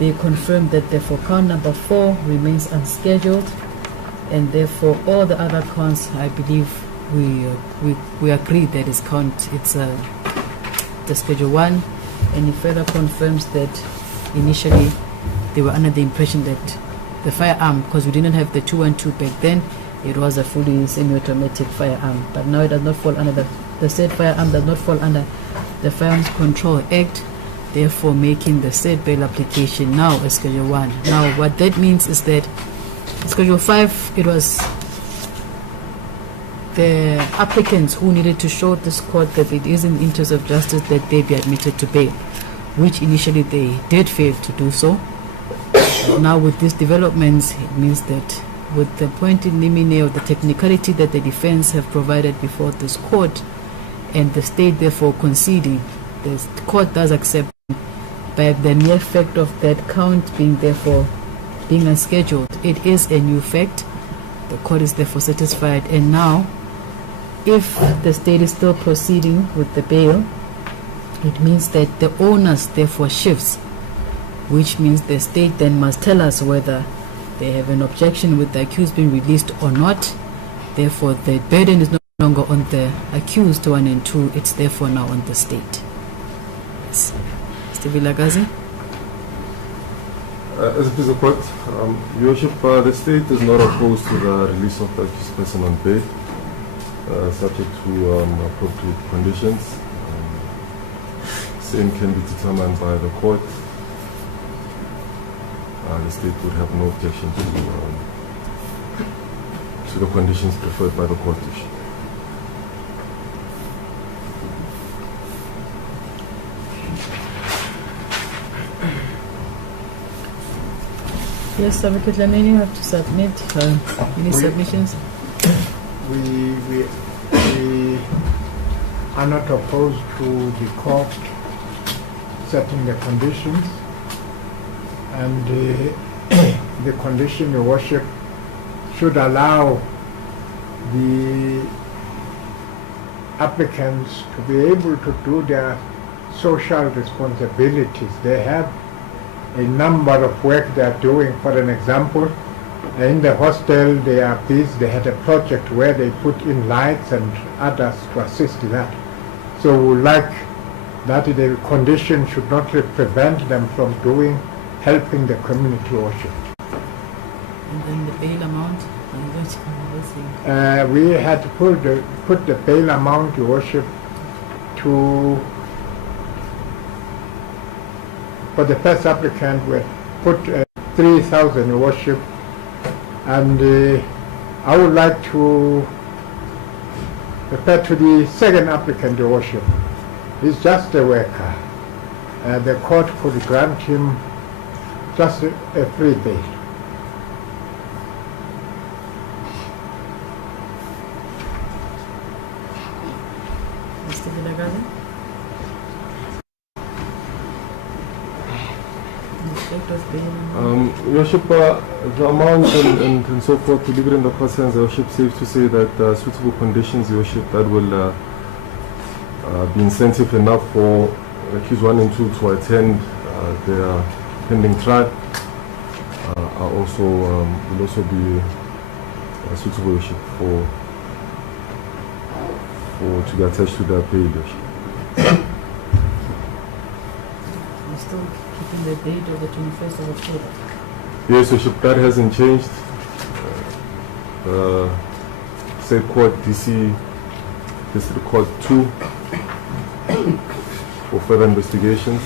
They confirmed that therefore count number 4 remains unscheduled, and therefore all the other counts, I believe we agree that it's the schedule 1, and it further confirms that initially they were under the impression that the firearm, because we didn't have the 212 back then, it was a fully semi-automatic firearm, but now it does not fall under the said firearm does not fall under the Firearms Control Act, therefore making the said bail application now a Schedule 1. Now what that means is that Schedule 5, it was the applicants who needed to show this court that it is in the interest of justice that they be admitted to bail, which initially they did fail to do so. But now with these developments, it means that with the point in limine, or the technicality that the defense have provided before this court, and the state therefore conceding, the court does accept by the mere fact of that count being therefore being unscheduled. It is a new fact. The court is therefore satisfied, and now if the state is still proceeding with the bail, it means that the onus therefore shifts, which means the state then must tell us whether they have an objection with the accused being released or not. Therefore the burden is no longer on the accused 1 and 2, it's therefore now on the state. Yes. Mr. Vilagazi? As a piece of court, Your Worship, the state is not opposed to the release of the accused person on bail, subject to appropriate conditions. Same can be determined by the court. The state would have no objection to the conditions preferred by the court. Yes, Advocate Lamini, you have to submit any submissions. We are not opposed to the court setting the conditions, and the condition, Your Worship, should allow the applicants to be able to do their social responsibilities. They have a number of work they are doing. For an example, in the hostel they are busy, they had a project where they put in lights and others to assist in that. So we would like that the condition should not prevent them from helping the community worship. And then the bail amount? We had to put the bail amount, Your Worship, for the first applicant we put 3,000, Your Worship, and I would like to refer to the second applicant, Your Worship. He's just a worker. The court could grant him just a free bail. Mr. Vilagazi? Your Worship, the amount and so forth, to leave it in the court's hands, Your Worship, safe to say that suitable conditions, Your Worship, that will be incentive enough for accused 1 and 2 to attend their pending trial. Will also be suitable, Your Worship, to be attached to their bail, Your Worship. We're still keeping the date of the 21st of October. Yes, Your Worship, that hasn't changed. State Court DC District Court 2 for further investigations.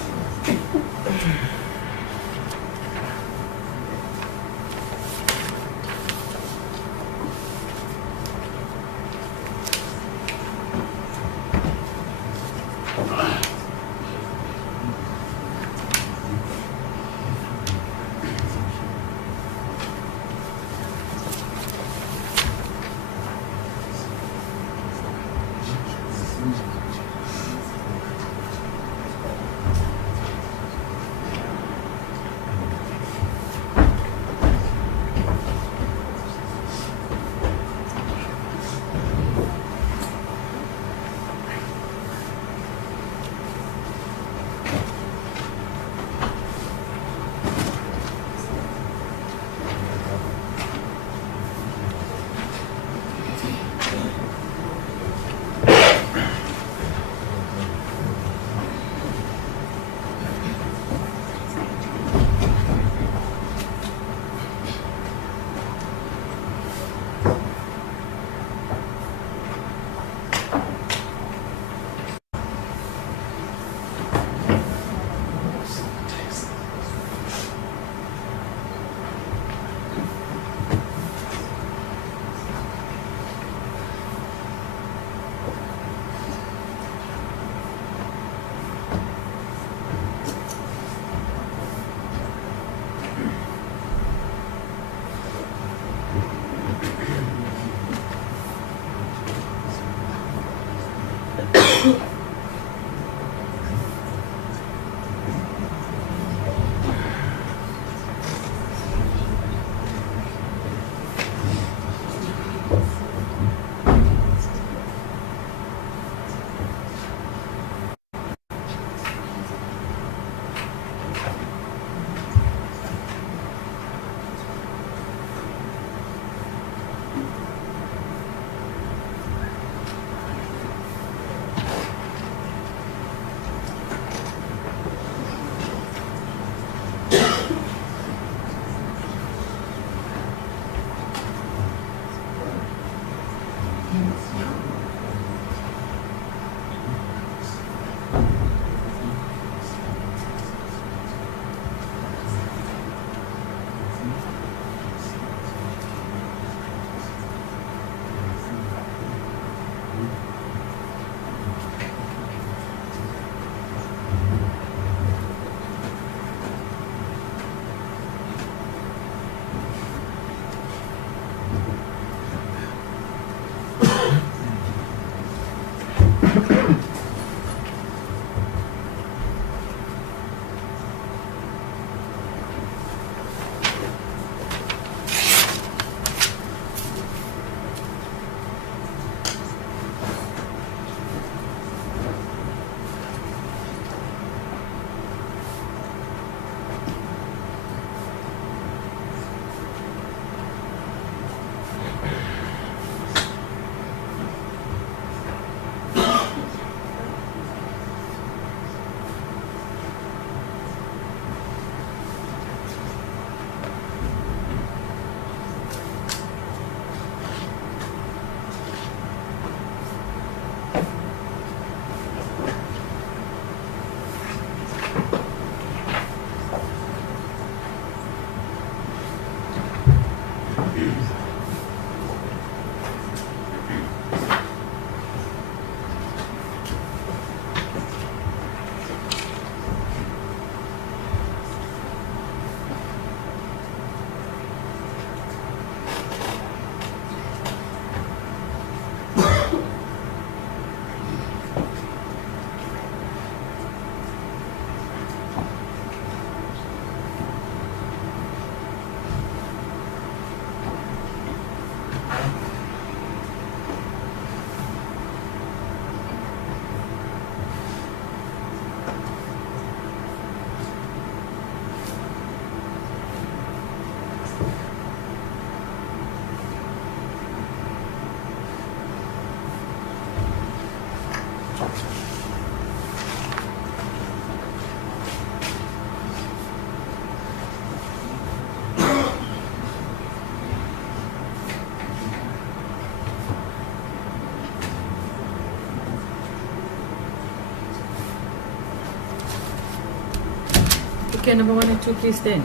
applicant number 1 and 2 please stand?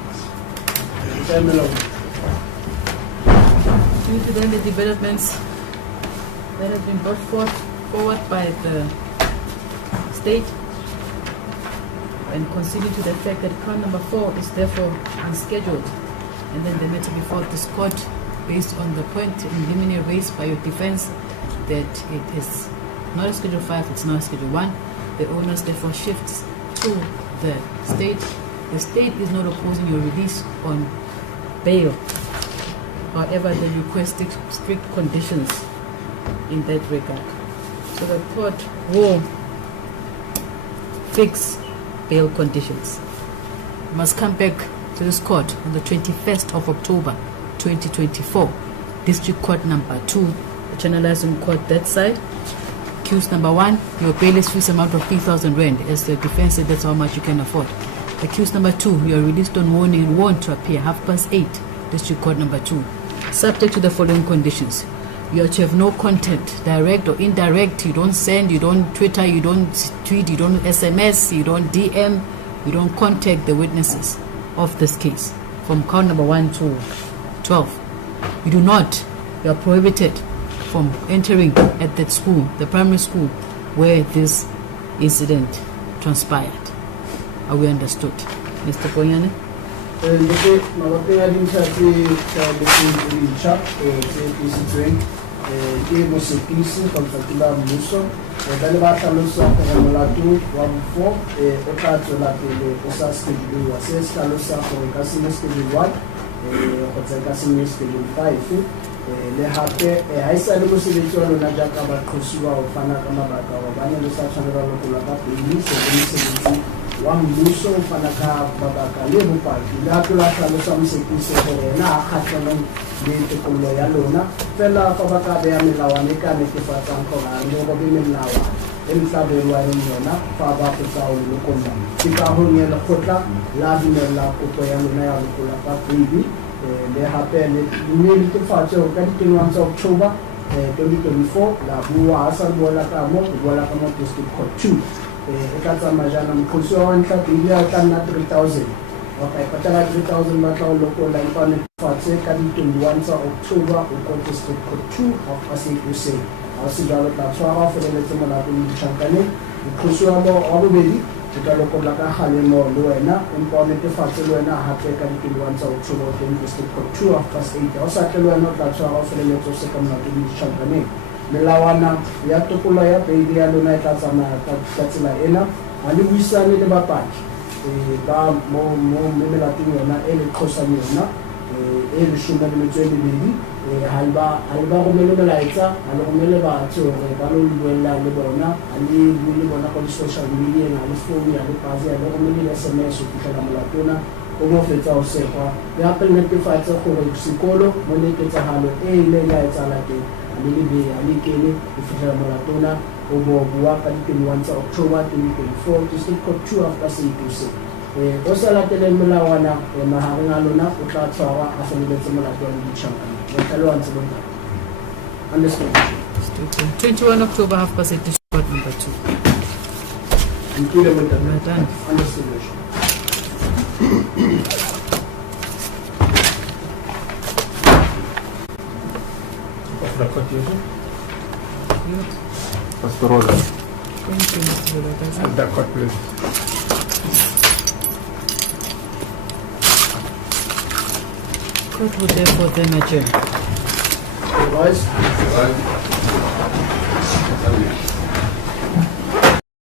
Due to then the developments that have been brought forward by the state, and considering to the fact that count number 4 is therefore unscheduled, and then the matter before this court, based on the point in limine raised by your defense that it is not a Schedule 5, it's not a Schedule 1, the onus therefore shifts to the state. The state is not opposing your release on bail. However, they request strict conditions in that regard. So the court will fix bail conditions. You must come back to this court on the 21st of October 2024. District Court number 2, the channelizing court that side. Accused number 1, your bail is fixed amount of 3,000 rand. As the defense said, that's how much you can afford. Accused number 2, you are released on warning and warned to appear 8:30, District Court number 2. Subject to the following conditions. You are to have no contact, direct or indirect. You don't send, you don't Twitter, you don't tweet, you don't SMS, you don't DM, you don't contact the witnesses of this case from count number 1 to 12. You do not, you are prohibited from entering at that school, the primary school where this incident transpired. Are we understood? Mr. Ponyane? le hape ha isa le mosebetsi wa lona jaaka baqhosiwa ho fana ka mabaka wa bana le sa tshwanela ho lokola ka pele mosebetsi wa mmuso ho fana ka mabaka le bopaki le hape la hlalosa mosekisi hore yena a kgahlanong le tekolo ya lona fela fa ba ka beha melawana e ka netefatsang hore a le go be melawana e ntlaberwang yona fa ba fetsa ho lokolla ke ka ho ne lekgotla la dumella kopo ya lona ya lokola ka pele le hape le netefatse hore ka di-21 tsa October 2024 la bua a sa buela ka mo District Court 2 e ka tsamaya jana mokgosi wa ntlha pele a tla nna 3,000 wa ka ipatala 3,000 ba tla o lokola empa netefatse ka di-21 tsa October o ko District Court 2 a se ikuse a se jalo tla tshwara feleletse molato le ditšhankaneng mokgosi wa bobedi o tla lokola ka kgalemo le wena empa o netefatse le wena gape ka di-21 tsa October o District Court 2 8:30 o sa tle le wena o tla tshwara o feleletse o se ka molato le ditšhankaneng melawana ya tokolo ya beili ya lona e tla tsamaya ka tsela ena a le buisane le bapaki ba mo melatong yona e le qhosang yona e le 12 ha ba romele melaetsa ha le romele batho hore ba lo buella le bona ha le bue le bona ko di-social media ha le phone ha le pase ha le romele SMS o fitlhela molatona o mo fetsa o sekwa le hape le netefatse gore sekolo mo neketsagalo e ile ya etsala teng ali kene o fitlhela molatona o bo bua ka di-21 tsa October 2024 District Court 2 8:30 o sa latele melawana mahareng a lona o tla tshwarwa a feleletse molato wa ditšhankane lo ntse bo nna understand 21 October 8:30 District Court number 2 include the understand Pastor Roda. Thank you, Mr. Roda. And the court will Court would therefore then adjourn. Otherwise,